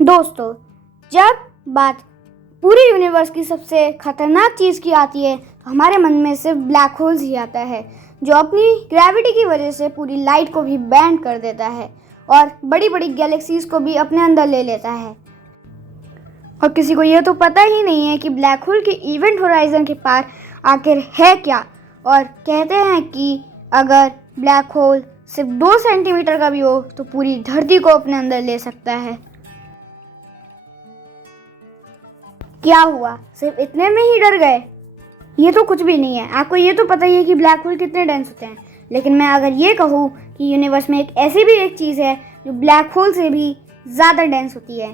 दोस्तों, जब बात पूरे यूनिवर्स की सबसे खतरनाक चीज़ की आती है तो हमारे मन में सिर्फ ब्लैक होल्स ही आता है, जो अपनी ग्रेविटी की वजह से पूरी लाइट को भी बैंड कर देता है और बड़ी बड़ी गैलेक्सीज को भी अपने अंदर ले लेता है। और किसी को यह तो पता ही नहीं है कि ब्लैक होल के इवेंट होराइजन के पार आखिर है क्या। और कहते हैं कि अगर ब्लैक होल सिर्फ 2 सेंटीमीटर का भी हो तो पूरी धरती को अपने अंदर ले सकता है। क्या हुआ, सिर्फ इतने में ही डर गए? ये तो कुछ भी नहीं है। आपको ये तो पता ही है कि ब्लैक होल कितने डेंस होते हैं, लेकिन मैं अगर ये कहूँ कि यूनिवर्स में एक ऐसी भी एक चीज़ है जो ब्लैक होल से भी ज़्यादा डेंस होती है।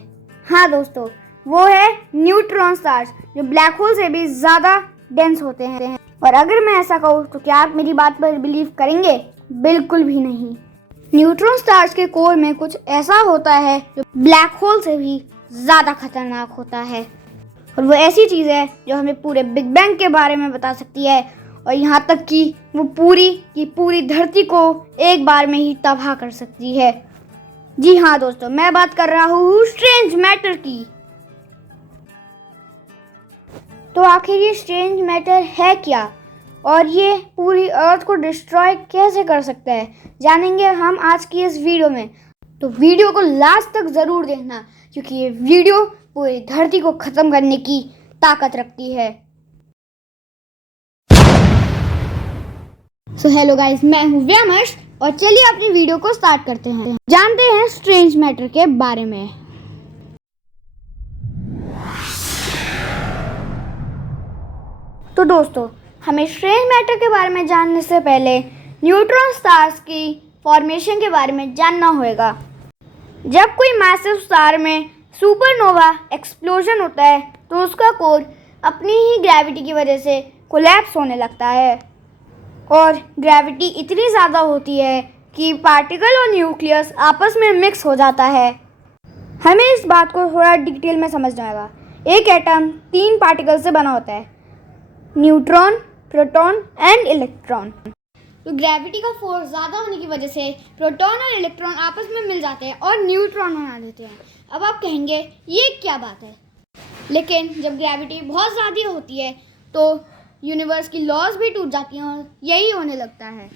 हाँ दोस्तों, वो है न्यूट्रॉन स्टार्स, जो ब्लैक होल से भी ज़्यादा डेंस होते हैं। और अगर मैं ऐसा कहूँ तो क्या आप मेरी बात पर बिलीव करेंगे? बिल्कुल भी नहीं। न्यूट्रॉन स्टार्स के कोर में कुछ ऐसा होता है जो ब्लैक होल से भी ज़्यादा खतरनाक होता है, और वो ऐसी चीज़ है जो हमें पूरे बिग बैंग के बारे में बता सकती है, और यहाँ तक कि वो पूरी की पूरी धरती को एक बार में ही तबाह कर सकती है। जी हाँ दोस्तों, मैं बात कर रहा हूँ स्ट्रेंज मैटर की। तो आखिर ये स्ट्रेंज मैटर है क्या, और ये पूरी अर्थ को डिस्ट्रॉय कैसे कर सकता है, जानेंगे हम आज की इस वीडियो में। तो वीडियो को लास्ट तक ज़रूर देखना, क्योंकि ये वीडियो पूरी धरती को ख़त्म करने की ताकत रखती है। सो हेलो गाइस, मैं हूँ व्यामर्श, और चलिए अपनी वीडियो को स्टार्ट करते हैं। जानते हैं स्ट्रेंज मैटर के बारे में। तो दोस्तों, हमें स्ट्रेंज मैटर के बारे में जानने से पहले न्यूट्रॉन स्टार्स की फॉर्मेशन के बारे में जानना होगा। जब कोई मैसिव स्टार में सुपरनोवा एक्सप्लोजन होता है तो उसका कोर अपनी ही ग्रेविटी की वजह से कोलैप्स होने लगता है, और ग्रेविटी इतनी ज़्यादा होती है कि पार्टिकल और न्यूक्लियस आपस में मिक्स हो जाता है। हमें इस बात को थोड़ा डिटेल में समझना होगा। एक एटम 3 पार्टिकल से बना होता है, न्यूट्रॉन, प्रोटॉन एंड इलेक्ट्रॉन। तो ग्रेविटी का फोर्स ज़्यादा होने की वजह से प्रोटॉन और इलेक्ट्रॉन आपस में मिल जाते हैं और न्यूट्रॉन बना देते हैं। अब आप कहेंगे ये क्या बात है, लेकिन जब ग्रेविटी बहुत ज़्यादा होती है तो यूनिवर्स की लॉज भी टूट जाती हैं और यही होने लगता है।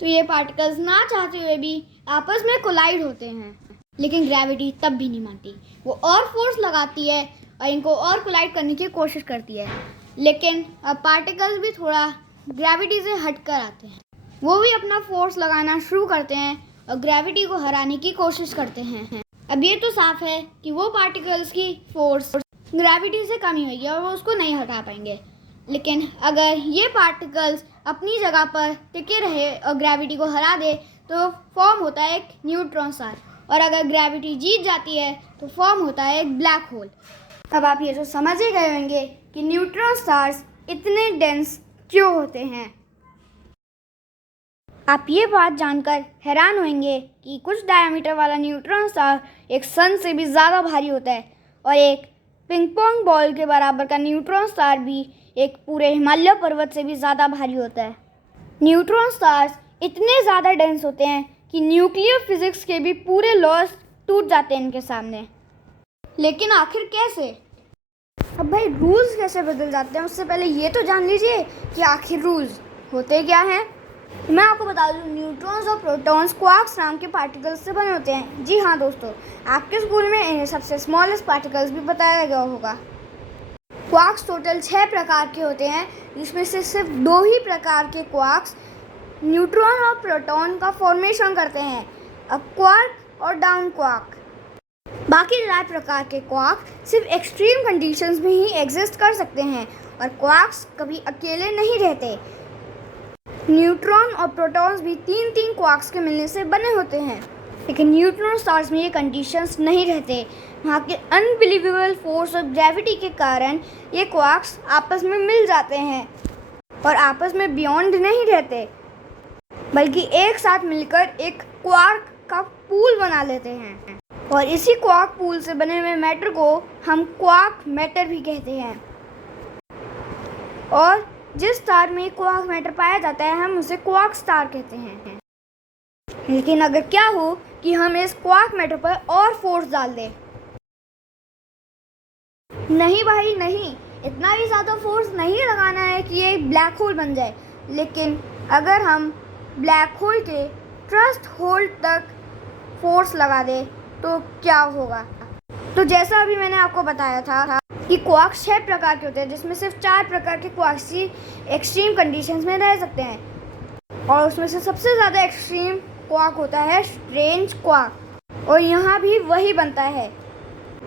तो ये पार्टिकल्स ना चाहते हुए भी आपस में कोलाइड होते हैं, लेकिन ग्रेविटी तब भी नहीं मानती। वो और फोर्स लगाती है और इनको और कोलाइड करने की कोशिश करती है, लेकिन अब पार्टिकल्स भी थोड़ा ग्रेविटी से हट कर आते हैं। वो भी अपना फोर्स लगाना शुरू करते हैं और ग्रेविटी को हराने की कोशिश करते हैं। अब ये तो साफ है कि वो पार्टिकल्स की फोर्स ग्रेविटी से कम ही होगी और वो उसको नहीं हटा पाएंगे। लेकिन अगर ये पार्टिकल्स अपनी जगह पर टिके रहे और ग्रेविटी को हरा दे तो फॉर्म होता है एक न्यूट्रॉन स्टार, और अगर ग्रेविटी जीत जाती है तो फॉर्म होता है एक ब्लैक होल। अब आप ये तो समझ ही गए होंगे कि न्यूट्रॉन स्टार्स इतने डेंस क्यों होते हैं। आप ये बात जानकर हैरान होंगे कि कुछ डायमीटर वाला न्यूट्रॉन स्टार एक सन से भी ज़्यादा भारी होता है, और एक पिंग पोंग बॉल के बराबर का न्यूट्रॉन स्टार भी एक पूरे हिमालय पर्वत से भी ज़्यादा भारी होता है। न्यूट्रॉन स्टार्स इतने ज़्यादा डेंस होते हैं कि न्यूक्लियर फिजिक्स के भी पूरे लॉज टूट जाते हैं इनके सामने। लेकिन आखिर कैसे? अब भाई, रूल्स कैसे बदल जाते हैं उससे पहले ये तो जान लीजिए कि आखिर रूल्स होते क्या हैं। मैं आपको बता दूं, न्यूट्रॉन्स और प्रोटॉन्स क्वार्क्स नाम के पार्टिकल्स से बने होते हैं। जी हाँ दोस्तों, आपके स्कूल में इन्हें सबसे स्मॉलेस्ट पार्टिकल्स भी बताया गया होगा। क्वार्क्स टोटल 6 प्रकार के होते हैं, जिसमें से सिर्फ 2 ही प्रकार के क्वार्क्स न्यूट्रॉन और प्रोटॉन का फॉर्मेशन करते हैं, अप क्वार्क और डाउन क्वार्क। बाकी 4 प्रकार के क्वार्क सिर्फ एक्सट्रीम कंडीशंस में ही एग्जिस्ट कर सकते हैं, और क्वार्क्स कभी अकेले नहीं रहते। न्यूट्रॉन और प्रोटॉन्स भी 3-3 क्वार्क्स के मिलने से बने होते हैं, लेकिन न्यूट्रॉन स्टार्स में ये कंडीशंस नहीं रहते। वहाँ के अनबिलीवेबल फोर्स और ग्रेविटी के कारण ये क्वार्क्स आपस में मिल जाते हैं, और आपस में बियॉन्ड नहीं रहते, बल्कि एक साथ मिलकर एक क्वार्क का पूल बना लेते हैं, और इसी क्वार्क पूल से बने हुए मैटर को हम क्वार्क मैटर भी कहते हैं। और जिस स्टार में क्वार्क मैटर पाया जाता है हम उसे क्वार्क स्टार कहते हैं। लेकिन अगर क्या हो कि हम इस क्वार्क मैटर पर और फोर्स डाल दें नहीं भाई नहीं, इतना भी ज़्यादा फोर्स नहीं लगाना है कि ये ब्लैक होल बन जाए। लेकिन अगर हम ब्लैक होल के ट्रस्ट होल तक फोर्स लगा दे तो क्या होगा। तो जैसा अभी मैंने आपको बताया था कि क्वार्क्स 6 प्रकार के होते हैं, जिसमें सिर्फ 4 प्रकार के क्वार्क्स ही एक्सट्रीम कंडीशंस में रह सकते हैं। और उसमें से सबसे ज़्यादा एक्सट्रीम क्वार्क होता है स्ट्रेंज क्वार्क, और यहाँ भी वही बनता है।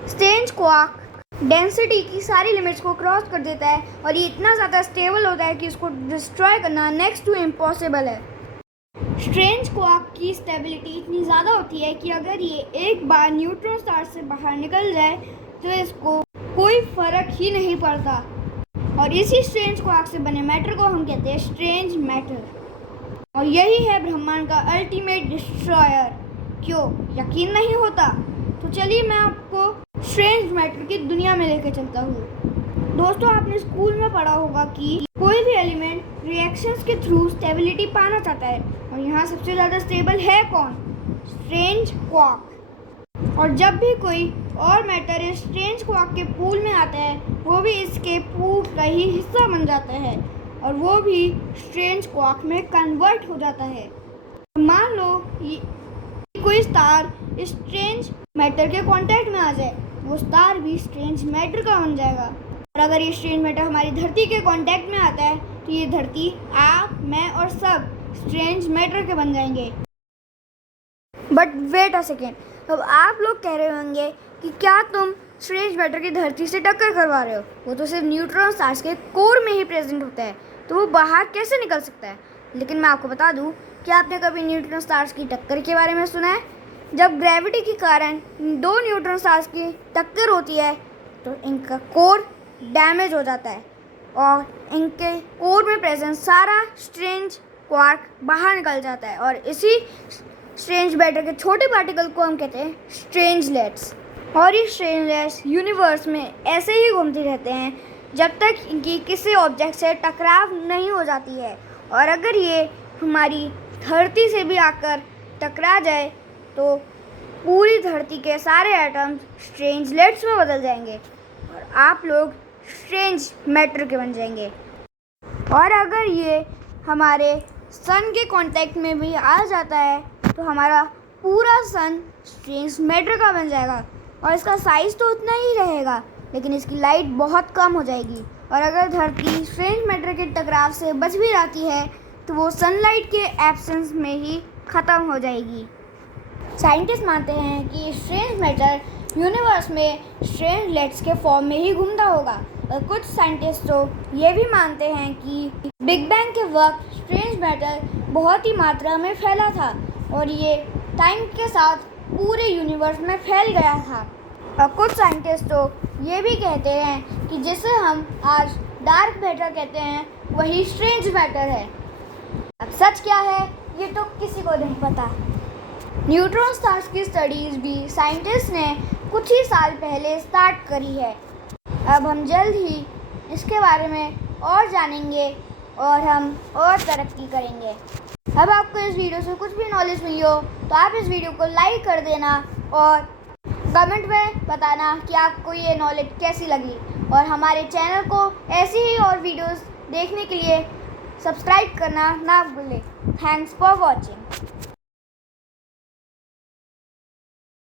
स्ट्रेंज क्वार्क डेंसिटी की सारी लिमिट्स को क्रॉस कर देता है और ये इतना ज़्यादा स्टेबल होता है कि इसको डिस्ट्रॉय करना नेक्स्ट टू इम्पॉसिबल है। स्ट्रेंज क्वार्क की स्टेबिलिटी इतनी ज़्यादा होती है कि अगर ये एक बार न्यूट्रॉन स्टार से बाहर निकल जाए तो इसको कोई फ़र्क ही नहीं पड़ता। और इसी स्ट्रेंज क्वार्क से बने मैटर को हम कहते हैं स्ट्रेंज मैटर, और यही है ब्रह्मांड का अल्टीमेट डिस्ट्रॉयर। क्यों यकीन नहीं होता? तो चलिए मैं आपको स्ट्रेंज मैटर की दुनिया में लेकर चलता हूँ। दोस्तों, आपने स्कूल में पढ़ा होगा कि कोई भी एलिमेंट रिएक्शंस के थ्रू स्टेबिलिटी पाना चाहता है, और यहाँ सबसे ज़्यादा स्टेबल है कौन? Strange quark. और जब भी कोई और मैटर इस स्ट्रेंज क्वार्क के पूल में आता है, वो भी इसके पूल का ही हिस्सा बन जाता है और वो भी स्ट्रेंज क्वार्क में कन्वर्ट हो जाता है। मान लो कोई स्टार इस स्ट्रेंज मैटर के कांटेक्ट में आ जाए, वो स्टार भी स्ट्रेंज मैटर का बन जाएगा। और अगर ये स्ट्रेंज मैटर हमारी धरती के कांटेक्ट में आता है तो ये धरती, आप, मैं और सब स्ट्रेंज मैटर के बन जाएंगे। बट वेट अ सेकेंड, अब आप लोग कह रहे होंगे कि क्या तुम स्ट्रेंज मैटर की धरती से टक्कर करवा रहे हो? वो तो सिर्फ न्यूट्रॉन स्टार्स के कोर में ही प्रेजेंट होता है, तो वो बाहर कैसे निकल सकता है? लेकिन मैं आपको बता दूं कि आपने कभी न्यूट्रॉन स्टार्स की टक्कर के बारे में सुना है? जब ग्रेविटी के कारण दो न्यूट्रॉन स्टार्स की टक्कर होती है तो इनका कोर डैमेज हो जाता है और इनके कोर में प्रेजेंट सारा स्ट्रेंज क्वार्क बाहर निकल जाता है, और इसी स्ट्रेंज मैटर के छोटे पार्टिकल को हम कहते हैं स्ट्रेंजलेट्स। और ये स्ट्रेंजलेट्स यूनिवर्स में ऐसे ही घूमते रहते हैं जब तक इनकी किसी ऑब्जेक्ट से टकराव नहीं हो जाती है। और अगर ये हमारी धरती से भी आकर टकरा जाए तो पूरी धरती के सारे एटम्स स्ट्रेंजलेट्स में बदल जाएंगे और आप लोग स्ट्रेंज मैटर के बन जाएंगे। और अगर ये हमारे सन के कांटेक्ट में भी आ जाता है तो हमारा पूरा सन स्ट्रेंज मैटर का बन जाएगा, और इसका साइज़ तो उतना ही रहेगा लेकिन इसकी लाइट बहुत कम हो जाएगी। और अगर धरती स्ट्रेंज मैटर के टकराव से बच भी जाती है तो वो सनलाइट के एब्सेंस में ही ख़त्म हो जाएगी। साइंटिस्ट मानते हैं कि स्ट्रेंज मैटर यूनिवर्स में स्ट्रेंजलेट्स के फॉर्म में ही घूमता होगा, और कुछ साइंटिस्ट तो ये भी मानते हैं कि बिग बैंग के वक्त स्ट्रेंज मैटर बहुत ही मात्रा में फैला था और ये टाइम के साथ पूरे यूनिवर्स में फैल गया था। और कुछ साइंटिस्ट तो ये भी कहते हैं कि जिसे हम आज डार्क मैटर कहते हैं वही स्ट्रेंज मैटर है। अब सच क्या है ये तो किसी को नहीं पता। न्यूट्रॉन स्टार्स की स्टडीज़ भी साइंटिस्ट ने कुछ ही साल पहले स्टार्ट करी है। अब हम जल्द ही इसके बारे में और जानेंगे और हम और तरक्की करेंगे। अब आपको इस वीडियो से कुछ भी नॉलेज मिली हो तो आप इस वीडियो को लाइक कर देना और कमेंट में बताना कि आपको ये नॉलेज कैसी लगी, और हमारे चैनल को ऐसी ही और वीडियोस देखने के लिए सब्सक्राइब करना ना भूलें। Thanks for watching.